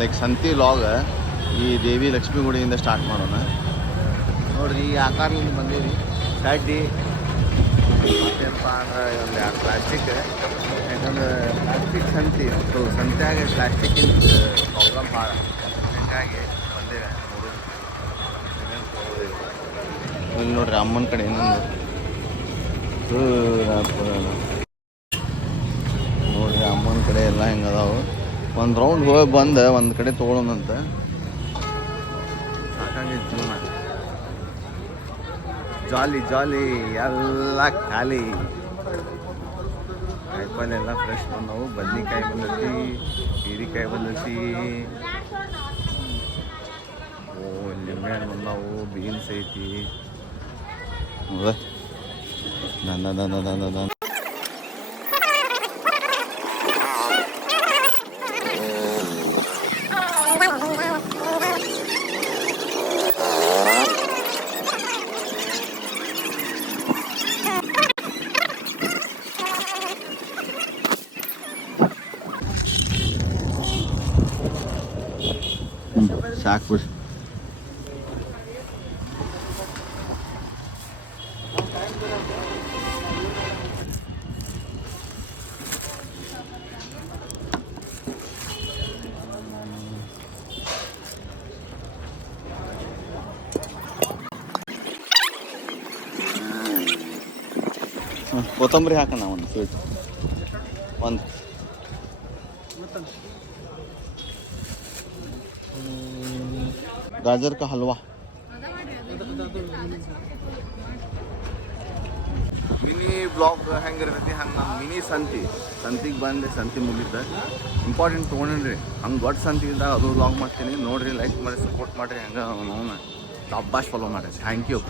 Like ಸಂತಿ log ಈ ದೇವಿ Lakshmi ಗುಡಿಯಿಂದ start ಮಾಡೋಣ. ನೋಡ್ರಿ ಈ ಆಕಾರದಿಂದ ಬಂದೀವಿ. ಷಡ್ಡಿ ಮತ್ತೇನಪ್ಪ ಅಂದ್ರೆ ಒಂದು 2 ಪ್ಲಾಸ್ಟಿಕ್. ಯಾಕಂದ್ರೆ ಪ್ಲಾಸ್ಟಿಕ್ ಸಂತಿ ಮತ್ತು ಸಂತ್ಯಾಗ ಪ್ಲಾಸ್ಟಿಕ್ಕಿನ ಪ್ರಾಬ್ಲಮ್ ಭಾಳ, ಹೀಗಾಗಿ ಬಂದೇವೆ ಇಲ್ಲಿ ನೋಡ್ರಿ ಅಮ್ಮನ ಕಡೆ ಇನ್ನೊಂದು ನೋಡ್ರಿ ಅಮ್ಮನ ಕಡೆ ಎಲ್ಲ ಹೆಂಗದಾವು. ಒಂದು ರೌಂಡ್ ಹೋಗಿ ಬಂದು ಒಂದು ಕಡೆ ತೊಗೊಳೋಣಂತ. ಸಾಕಾಗೈತೆ ಜೀವನ. ಜಾಲಿ ಜಾಲಿ ಎಲ್ಲ ಖಾಲಿ. ಕಾಯಿಪಲ್ಲೆ ಎಲ್ಲ ಫ್ರೆಶ್ ಬಂದವು. ಬದ್ನಿಕಾಯಿ ಬಂದೈತಿ, ಹೀರಿಕಾಯಿ ಬಂದೈತಿ, ನಿಂಬೆಹಣ್ಣು ಬಂದವು, ಬೀನ್ಸ್ ಐತಿ. ಹೌದಾ ನನ್ನ ಸಾಕು ಬಿಡಿ. ಕೊತ್ತಂಬರಿ ಹಾಕೋಣ ಒಂದು ಸ್ವೀಟ್, ಒಂದು गाजर का हलवा. ಮಿನಿ ಬ್ಲಾಗ್ ಹೆಂಗಿರ್ತೈತಿ ಹಂಗೆ ನಾನು ಮಿನಿ ಸಂತಿಗೆ ಬಂದು ಸಂತಿ ಮುಗಿತ ಇಂಪಾರ್ಟೆಂಟ್ ತೊಗೊಂಡ್ರಿ. ಹಂಗೆ ದೊಡ್ಡ ಸಂತಿಗಿದ್ದಾಗ ಅದು ಬ್ಲಾಗ್ ಮಾಡ್ತೀನಿ. ನೋಡಿರಿ, ಲೈಕ್ ಮಾಡಿ, ಸಪೋರ್ಟ್ ಮಾಡಿರಿ. ಹಂಗೆ ಅವನು ಡಬ್ಬಾಶ್ ಫಾಲೋ ಮಾಡಿರಿ. Thank you.